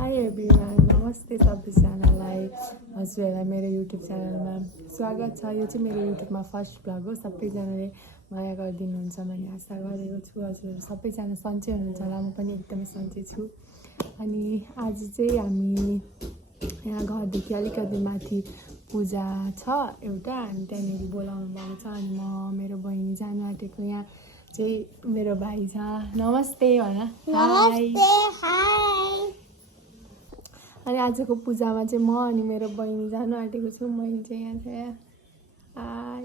High everyone, नमस्ते सबैजनालाई। हजुरहरूलाई मेरो युट्युब च्यानलमा स्वागत छ। यो चाहिँ मेरो युट्युबमा फर्स्ट भ्लग हो। सबैजनाले माया गरिदिनुहुन्छ भन्ने आशा गरेको छु। हजुरहरू सबैजना सन्चै हुनुहुन्छ होला, म पनि एकदमै सन्चै छु। अनि आज चाहिँ हामी यहाँ घरदेखि अलिकति माथि पूजा छ एउटा, अनि त्यहाँनिर बोलाउनु भएको छ। अनि म मेरो बहिनी जानु आँटेको। यहाँ चाहिँ मेरो भाइ छ। नमस्ते भन। हाई। अनि आजको पूजामा चाहिँ म अनि मेरो बहिनी जानु आँटेको छु। बहिनी चाहिँ यहाँ छ। हाई।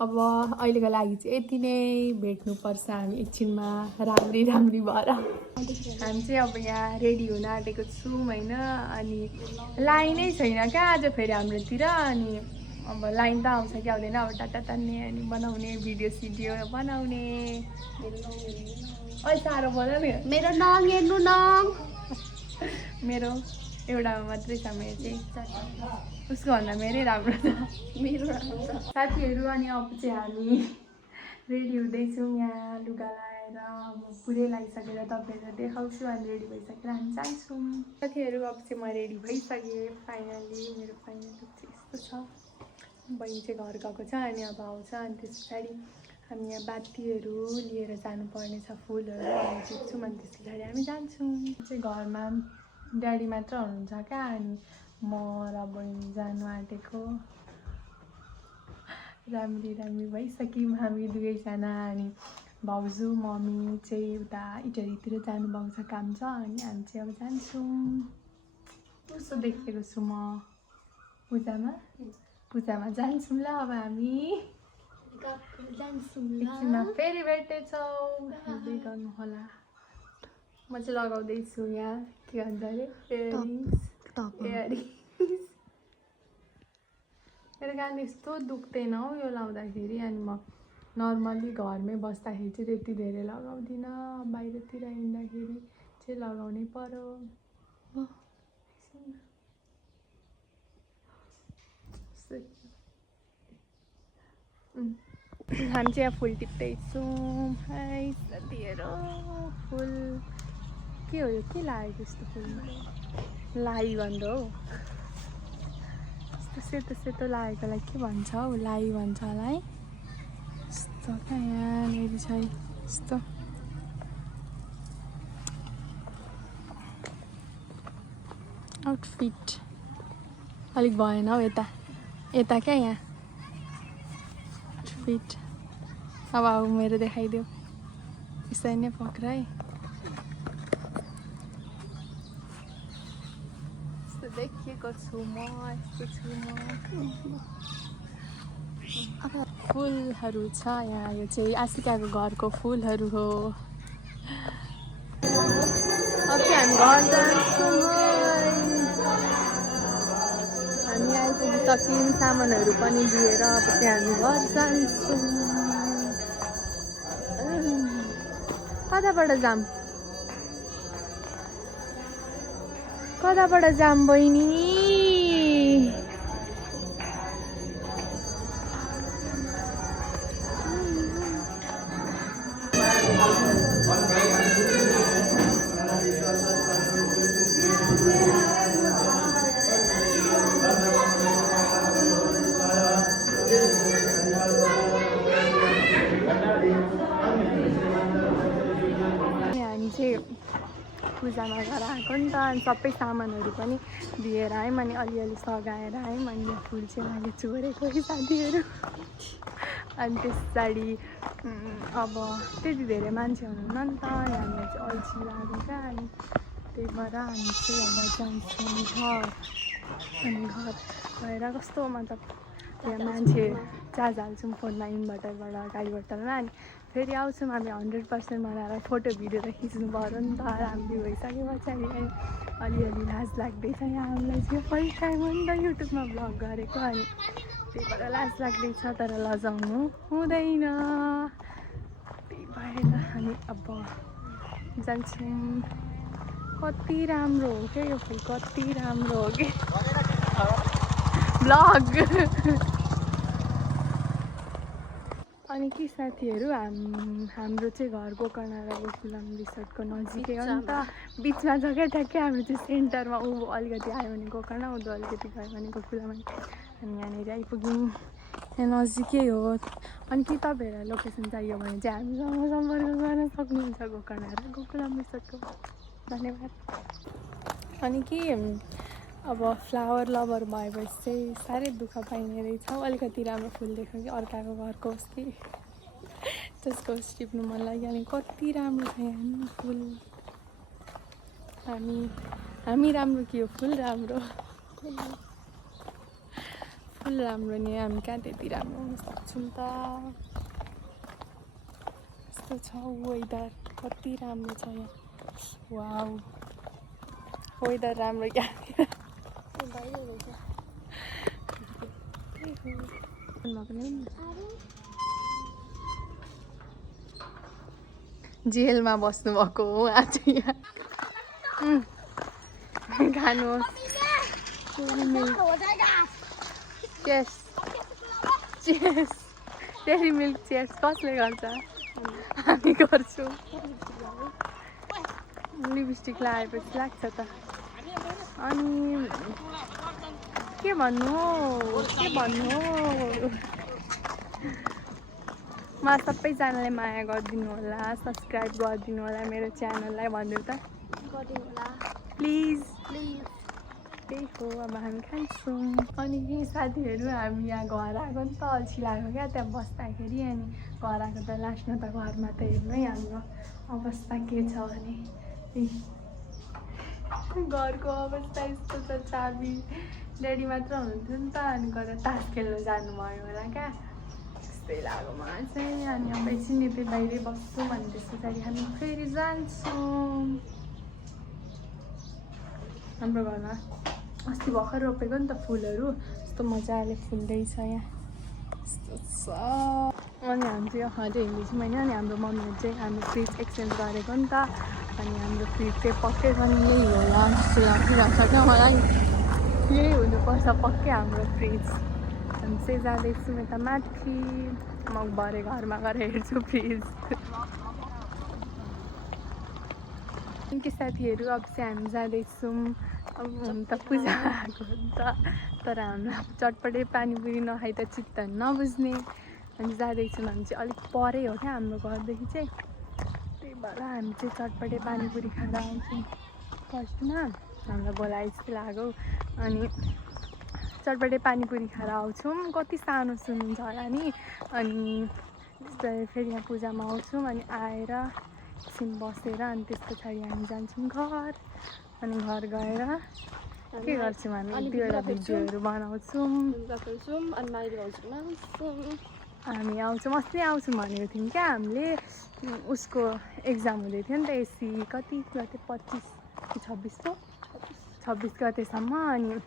अब अहिलेको लागि चाहिँ यति नै। भेट्नुपर्छ हामी एकछिनमा राम्री भएर। हामी चाहिँ अब यहाँ रेडी हुन आँटेको छौँ होइन। अनि लाइनै छैन क्या आज फेरि हाम्रोतिर। अनि अब लाइन त आउँछ कि आउँदैन, अब टाटा तान्ने अनि बनाउने भिडियो सिडियो बनाउने। अहिले साह्रो बोल नि। मेरो नङ हेर्नु नङ। मेरो एउटा मात्रै छ, मेरो चाहिँ उसको भन्दा मेरै राम्रो छ। मेरो राम्रो छ साथीहरू। अनि अब चाहिँ हामी रेडी हुँदैछौँ यहाँ लुगा लाएर। अब पुरै लगाइसकेर तपाईँहरूलाई देखाउँछु। अनि रेडी भइसकेर हामी जान्छौँ। साथीहरू अब चाहिँ म रेडी भइसकेँ फाइनली। मेरो फाइनल लुक चाहिँ यस्तो छ। बहिनी चाहिँ घर गएको छ अनि अब आउँछ। अनि त्यस पछाडि हामी यहाँ बातीहरू लिएर जानुपर्ने छ, फुलहरू। अनि टिप्छौँ अनि त्यस पछाडि हामी जान्छौँ। चाहिँ घरमा ड्याडी मात्र हुनुहुन्छ क्या। अनि म र बहिनी जानु आँटेको। राम्री भइसक्यौँ हामी दुवैजना। अनि भाउजू मम्मी चाहिँ उता इटरीतिर जानुभएको छ, काम छ। अनि हामी चाहिँ अब जान्छौँ। कस्तो देखेको छु म पूजामा जान्छौँ ल। अब हामी एकछिनमा फेरि भेट्नेछौँ। हेर्दै गर्नु होला। म चाहिँ लगाउँदैछु यहाँ के भन्छ अरे इयरिङ्स। मेरो कान यस्तो दुख्दैन हौ यो लाउँदाखेरि। अनि म नर्मल्ली घरमै बस्दाखेरि चाहिँ त्यति धेरै लगाउँदिनँ, बाहिरतिर हिँड्दाखेरि चाहिँ लगाउनै पर्यो। हामी चाहिँ यहाँ फुल टिप्दैछौँ। है साथीहरू, फुल के हो यो? के लागेको यस्तो फुलमा? लाई भन्छ हौ। यस्तो सेतो लागेकोलाई के भन्छ हौ? लाई भन्छ होला है। यस्तो क्या यहाँनिर छ यस्तो। आउटफिट अलिक भएन हौ। यता क्या यहाँ आउटफिट। अब मेरो देखाइदेऊ। यसरी नै पक्र है। यस्तो देखिएको छु म, यस्तो छु म। फुलहरू छ यहाँ। यो चाहिँ आशिकाको घरको फुलहरू हो। अब चाहिँ हामी घर जान्छौँ। हामी आइपुगिसक्यौँ सामानहरू पनि लिएर। अब चाहिँ हामी घर जान्छौँ। कताबाट जाम बहिनी? हामी चाहिँ पूजामा गएर आएको नि त। अनि सबै सामानहरू पनि दिएर आयौँ। अनि अलिअलि सघाएर आयौँ। अनि यो फुल चाहिँ मैले चोरेको कि साथीहरू। अनि त्यस पछाडि अब त्यति धेरै मान्छे हुनुहुन्न नि त। यहाँनिर चाहिँ अल्छी लाग्यो क्या। अनि त्यही भएर हामी चाहिँ अब जान्छौँ घर। अनि घर गएर कस्तो मतलब यहाँ मान्छे चार्ज हाल्छौँ फोनमा इन्भर्टरबाट गाडीबटरमा। अनि फेरि आउँछौँ हामी 100% बनाएर फोटो भिडियो त खिच्नु पऱ्यो नि त। राम्रो भइसक्यो पछाडि। अनि अलिअलि लाज लाग्दैछ यहाँ हामीलाई चाहिँ। फर्स्ट टाइम हो नि त युट्युबमा भ्लग गरेको। अनि त्यही भएर लाज लाग्दैछ, तर लजाउनु हुँदैन। त्यही भएर हामी अब जान्छौँ। कति राम्रो हो क्या यो फुल, कति राम्रो हो कि भ्लग। अनि के साथीहरू हाम्रो चाहिँ घर गोकर्ण र गोकुलम रिसोर्टको नजिकै हो नि त, बिचमा जग्गा ठ्याक्कै हाम्रो चाहिँ सेन्टरमा ऊ अलिकति आयो भने गोकर्ण, उँधो अलिकति गयो भने गोकुलम। अनि यहाँनिर आइपुग्यौँ, यहाँ नजिकै हो। अनि के तपाईँहरूलाई लोकेसन चाहियो भने चाहिँ हामीसँग सम्पर्क गर्न सक्नुहुन्छ गोकर्ण र गोकुलम रिसोर्टको। धन्यवाद। अनि के अब फ्लावर लभर भएपछि चाहिँ साह्रै दुःख पाइने रहेछ। अलिकति राम्रो फुल देख्यो कि अर्काको घरको होस् कि त्यसको होस् टिप्नु मन लाग्यो। अनि कति राम्रो छ यहाँ फुल। हामी राम्रो कि यो फुल राम्रो, फुल राम्रो नि हामी कहाँ त्यति राम्रो हुन सक्छौँ त। यस्तो छ वेदर, कति राम्रो छ यहाँ। वाउ, वेदर राम्रो क्या। जेलमा बस्नु भएको हो आज यहाँ। खानुहोस् चेस चेस डेरी मिल्क चेस कसले गर्छ? हामी गर्छौँ। लिपस्टिक लगाएपछि लाग्छ त। अनि के भन्नु म सबैजनाले माया गरिदिनु होला, सब्सक्राइब गरिदिनु होला मेरो च्यानललाई भनिदिनु त प्लिज। त्यही हो, अब हामी खान्छौँ। अनि के साथीहरू हामी यहाँ घर आएको नि त, अल्छी लाग्यो क्या त्यहाँ बस्दाखेरि। अनि घर आएको त लास्टमा त घरमा त हेर्नु है हाम्रो अवस्था के छ भने। घरको अवस्था यस्तो छ, चाबी ड्याडी मात्र हुनुहुन्थ्यो नि त, अनि गएर तास खेल्न जानुभयो होला क्या, त्यस्तै लाग्यो मलाई चाहिँ। अनि अब एकछिन यतै बाहिरै बस्छौँ, अनि त्यस पछाडि हामी फेरि जान्छौँ। हाम्रो घरमा अस्ति भर्खर रोपेको नि त फुलहरू, यस्तो मजाले फुल्दैछ यहाँ, यस्तो छ। अनि हामी चाहिँ हरे हिँड्दैछौँ होइन। अनि हाम्रो मम्मीहरू चाहिँ हाम्रो फ्रिज एक्सचेन्ज गरेको नि त, अनि हाम्रो फ्रिज चाहिँ पक्कै पनि यही होला जस्तो लागिरहेको छ क्या मलाई। यही हुनुपर्छ पक्कै हाम्रो फ्रिज। हामी चाहिँ जाँदैछौँ यता माथि, म भरे घरमा गएर हेर्छु फ्रिज। के साथीहरू अब चाहिँ हामी जाँदैछौँ। अब हुन त पूजा आएको नि त, तर हामीलाई चटपटे पानीपुरी नखाइ त चित्त नबुझ्ने। अनि जाँदैछौँ, हामी चाहिँ अलिक परै हो क्या हाम्रो घरदेखि चाहिँ, त्यही भएर हामी चाहिँ चटपटे पानीपुरी खाएर आउँछौँ। फर्स्टमा हामीलाई बोलाए जस्तो लाग्यो। अनि चटपटे पानीपुरी खाएर आउँछौँ। कति सानो सुन्नुहुन्छ होला नि। अनि त्यस्तै फेरि यहाँ पूजामा आउँछौँ, अनि आएर एकछिन बसेर अनि त्यस पछाडि हामी जान्छौँ घर। अनि घर गएर के गर्छौँ हामी, एक दुईवटा भिडियोहरू बनाउँछौँ। हामी आउँछौँ, अस्ति आउँछौँ भनेको थियौँ क्या हामीले। उसको एक्जाम हुँदै थियो नि त, एसी कति गते 25 कि 26 गतेसम्म। अनि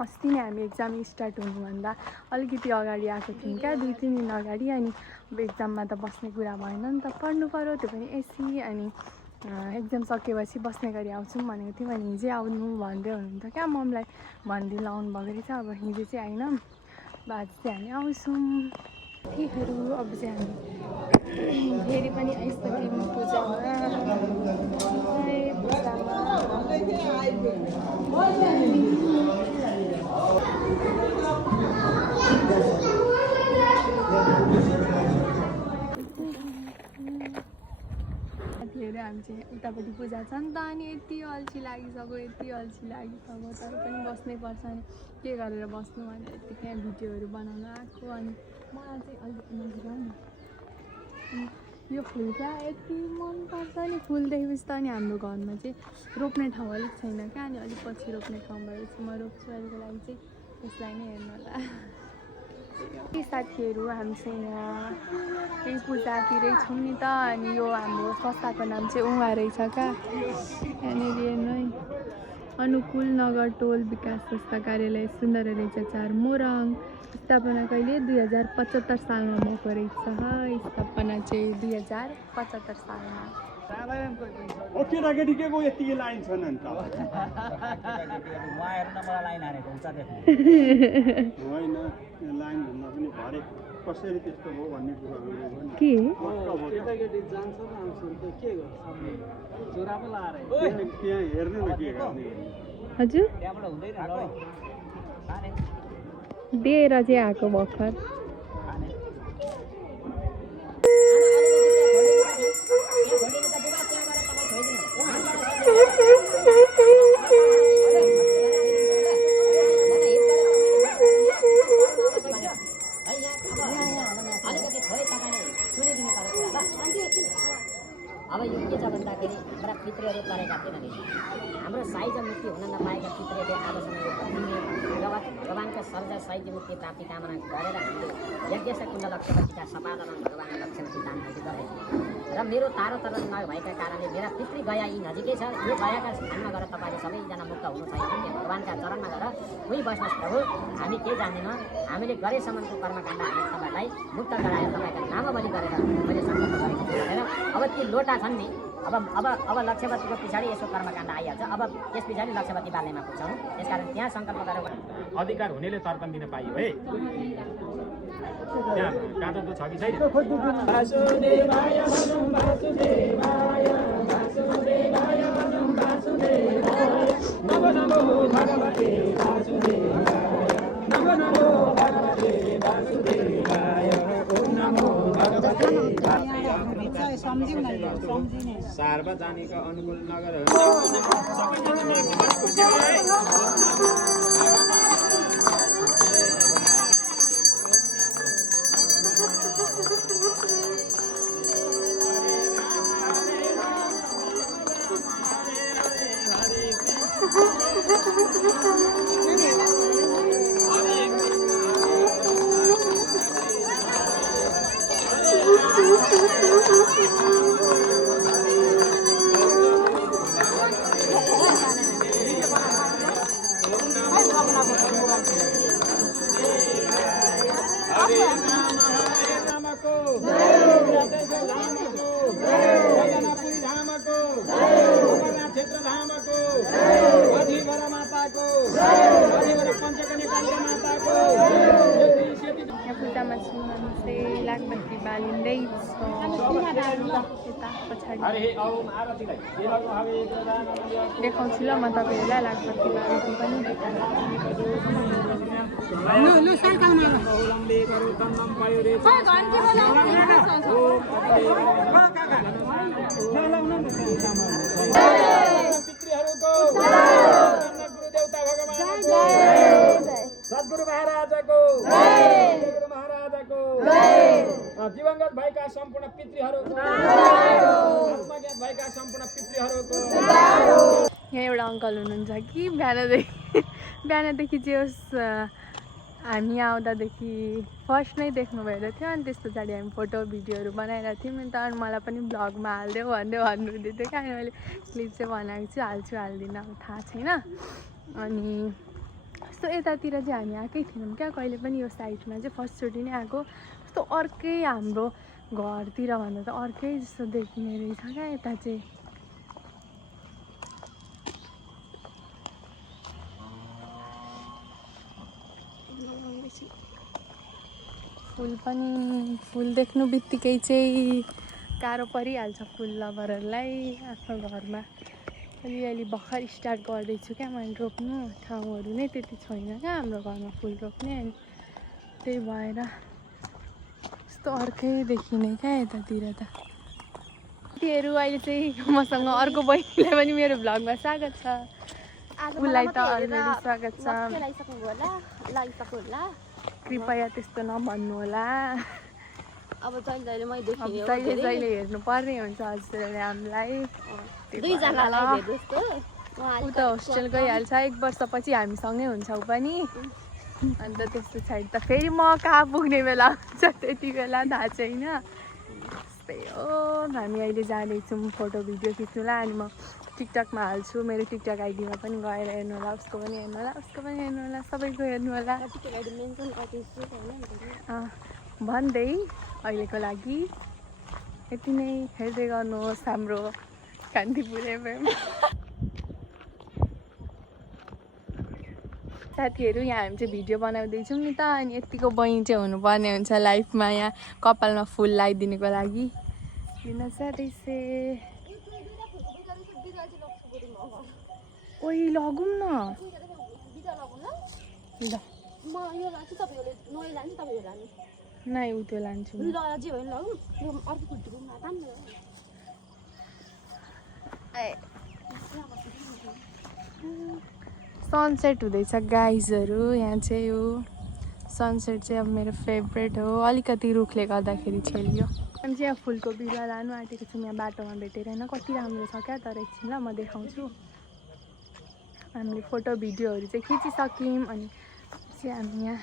अस्ति नै हामी एक्जाम स्टार्ट हुनुभन्दा अलिकति अगाडि आएको थियौँ क्या, 2-3 दिन अगाडि। अनि अब एक्जाममा त बस्ने कुरा भएन नि त, पढ्नु पऱ्यो, त्यो पनि एसी। अनि एक्जाम सकेपछि बस्ने गरी आउँछौँ भनेको थियौँ। अनि हिजै आउनु भन्दै हुनुहुन्थ्यो क्या, मम्मीलाई भनिदिनु लाउनु भएको रहेछ। अब हिजो चाहिँ आएन, आज चाहिँ हामी आउँछौँ। केहरू अब चाहिँ हामी फेरि पनि आइसक्यौँ पूजामा। साथीहरू हामी चाहिँ उतापट्टि पूजा छ नि त, अनि यति अल्छी लागिसक्यो, तर पनि बस्नै पर्छ। अनि के गरेर बस्नु भनेर यतिकै भिडियोहरू बनाउन आएको। अनि मलाई चाहिँ अलिक नजिक नि यो फुल क्या यति मनपर्छ नि, फुल देखेपछि त। अनि हाम्रो घरमा चाहिँ रोप्ने ठाउँ अलिक छैन क्या, अनि अलिक पछि रोप्ने ठाउँ भएपछि म रोप्छु। अहिलेको लागि चाहिँ त्यसलाई नै हेर्नु होला। साथीहरू हामी चाहिँ यहाँ यही पूजातिरै छौँ नि त। अनि यो हाम्रो संस्थाको नाम चाहिँ उहाँ रहेछ क्या, यहाँनिर हेर्नु है, अनुकूल नगर टोल विकास संस्था कार्यालय सुन्दर रहेछ 4 मोरङ। स्थापना कहिले 2075 सालमा भएको रहेछ। स्थापना चाहिँ 2075 सालमा। केटाकेटी के को यतिकै लाइन छन् अन्त होइन लाइन भन्दा पनि भरे कसरी त्यस्तो भयो भन्ने कुराहरू के केटाकेटी जान्छ र आउँछ त के गर्छ चोरा पो लाएर त्यहाँ हेर्ने न के गर्ने हजुर त्यहाँबाट हुँदैन लडाइँ दिएर चाहिँ आएको भर्खर अब यो के छ भन्दाखेरि हाम्रा पितृहरू तरेका थिएनन् हाम्रो साइज मुक्ति हुन नपाएका पितृहरूले आजसम्म यो भगवानका सर्जा साइज मुक्ति प्राप्ति कामना गरेर हामीले यज्ञ कुण्ड लक्ष्यपतिका सपादन भगवान लक्ष्यपति दान गरेको र मेरो तारो तरण नभएका कारणले मेरा पितृ गया यी नजिकै छ यो गयाका स्थानमा गएर तपाईँले सबैजना मुक्त हुनु छैन भगवानका चरणमा गएर उही बस्नुहोस् प्रभु हामी के जान्दैनौँ हामीले गरेसम्मको कर्मकाण्ड हामी तपाईँलाई मुक्त गराएर तपाईँका नामावली गरेर मैले सङ्कल्प गरेको छु भनेर अब ती लोटा छन् नि अब लक्ष्यवतीको पछाडि यसो कर्मकाण्ड आइहाल्छ अब त्यस पछाडि लक्ष्यवती बाल्नेमा पुग्छौँ त्यसकारण त्यहाँ सङ्कल्प गरेर अधिकार हुनेले तर्पण दिन पाइयो है त्यहाँ काँचो छ कि छैन सार्वजनिक अनुकूल नगर पूजामा छु मान्छे लागबत्ती बालिँदैछ यता पछाडि देखाउँछु ल म तपाईँहरूलाई लागबत्ती बालेको पनि सद्गुरु महाराजको दिवंगत भएका सम्पूर्ण पितृहरूको आत्मज्ञात भएका सम्पूर्ण पितृहरूको यहाँ एउटा अङ्कल हुनुहुन्छ कि बिहानदेखि चाहिँ होस् हामी आउँदादेखि फर्स्ट नै देख्नु भएर थियो अनि त्यस पछाडि हामी फोटो भिडियोहरू बनाइरहेको थियौँ अनि त मलाई पनि ब्लगमा हालिदेऊ भन्नुहुँदै थियो क्या अनि मैले क्लिप चाहिँ बनाएको छु हाल्दिनँ अब थाहा छैन अनि यस्तो यतातिर चाहिँ हामी आएकै थिएनौँ क्या कहिले पनि यो साइडमा चाहिँ फर्स्टचोटि नै आएको यस्तो अर्कै हाम्रो घरतिर भन्दा त अर्कै जस्तो देखिने रहेछ क्या यता चाहिँ फुल देख्नु बित्तिकै चाहिँ गाह्रो परिहाल्छ फुल लभरहरूलाई आफ्नो घरमा अलिअलि भर्खर स्टार्ट गर्दैछु क्या मैले रोप्नु ठाउँहरू नै त्यति छैन क्या हाम्रो घरमा फुल रोप्ने अनि त्यही भएर यस्तो अर्कै देखिने क्या यतातिर त साथीहरू अहिले चाहिँ मसँग अर्को बहिनीलाई पनि मेरो भ्लगमा स्वागत छ उसलाई त अलरेडी स्वागत छ कृपया त्यस्तो नभन्नु होला अब जहिले मैले देखेँ जहिले हेर्नु पर्ने हुन्छ हजुरहरूले हामीलाई दुईजनालाई भेट्नु जस्तो ऊ त होस्टेल गइहाल्छ 1 वर्षपछि हामीसँगै हुन्छ ऊ पनि अन्त त्यस्तो छैन त फेरि म कहाँ पुग्ने बेला हुन्छ त्यति बेला थाहा छैन त्यही हो हामी अहिले जाँदैछौँ फोटो भिडियो खिच्नुलाई अनि म टिकटकमा हाल्छु मेरो टिकटक आइडीमा पनि गएर हेर्नु होला उसको पनि हेर्नु होला उसको पनि हेर्नु होला सबैको हेर्नु होला भन्दै अहिलेको लागि यति नै हेर्दै गर्नुहोस् हाम्रो कान्तिपुर एफएम साथीहरू यहाँ हामी चाहिँ भिडियो बनाउँदैछौँ नि त अनि यतिको बहिनी चाहिँ हुनुपर्ने हुन्छ लाइफमा यहाँ कपालमा फुल लगाइदिनुको लागि किन साथैसे ओइ लगौँ न ल नै उ त्यो लान्छु सनसेट हुँदैछ गाइजहरू यहाँ चाहिँ यो सनसेट चाहिँ अब मेरो फेभरेट हो अलिकति रुखले गर्दाखेरि छेलियो हामी चाहिँ यहाँ फुलको बिरुवा लानु आँटेको छौँ यहाँ बाटोमा भेटेर होइन कति राम्रो छ क्या तर एकछिन ल म देखाउँछु हामीले फोटो भिडियोहरू चाहिँ खिचिसक्यौँ अनि चाहिँ हामी यहाँ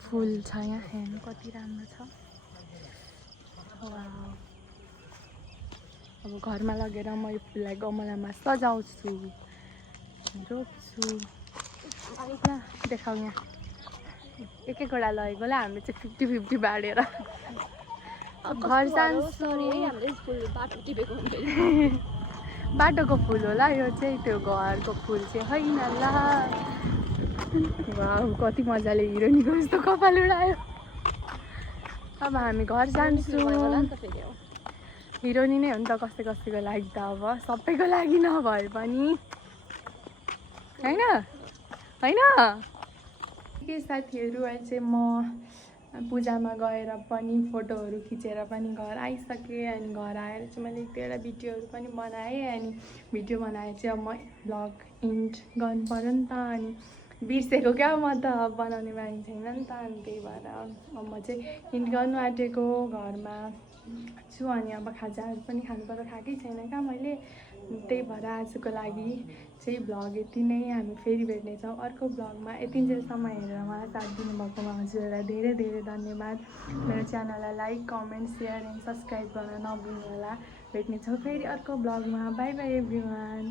फुल छ यहाँ हेर्नु कति राम्रो छ अब घरमा लगेर म यो फुललाई गमलामा सजाउँछु रोप्छु ल देखाउँ यहाँ एक एकवटा लगेको ल हामीले चाहिँ 50-50 बाँडेर घर जान्छु बाटोको फुल होला यो चाहिँ त्यो घरको फुल चाहिँ होइन ल वाउ कति मजाले हिरोनीको जस्तो कपाल उडायो अब हामी घर जान्छौँ हिरोनी नै हो नि त कसै कसैको लागि त अब सबैको लागि नभए पनि होइन होइन के साथीहरू अहिले चाहिँ म पूजामा गएर पनि फोटोहरू खिचेर पनि घर आइसकेँ अनि घर आएर चाहिँ मैले एक दुईवटा भिडियोहरू पनि बनाएँ अनि भिडियो बनाएर चाहिँ अब म भ्लग इन्ड गर्नु पऱ्यो नि त अनि बिर्सेको क्या म त बनाउने बानी छैन नि त अनि त्यही भएर अब म चाहिँ इन्ड गर्नु आँटेको घरमा छु अनि अब खाजाहरू पनि खानु पर्यो खाएकै छैन क्या मैले त्यही भएर आजको लागि चाहिँ भ्लग यति नै हामी फेरि भेट्नेछौँ अर्को भ्लगमा यतिन्जेलसम्म हेरेर मलाई साथ दिनुभएकोमा हजुरहरूलाई धेरै धेरै धन्यवाद मेरो च्यानललाई like comment share and subscribe गर्न नभुल्नु होला भेट्नेछौँ फेरि अर्को भ्लगमा बाई बाई एभ्रिवान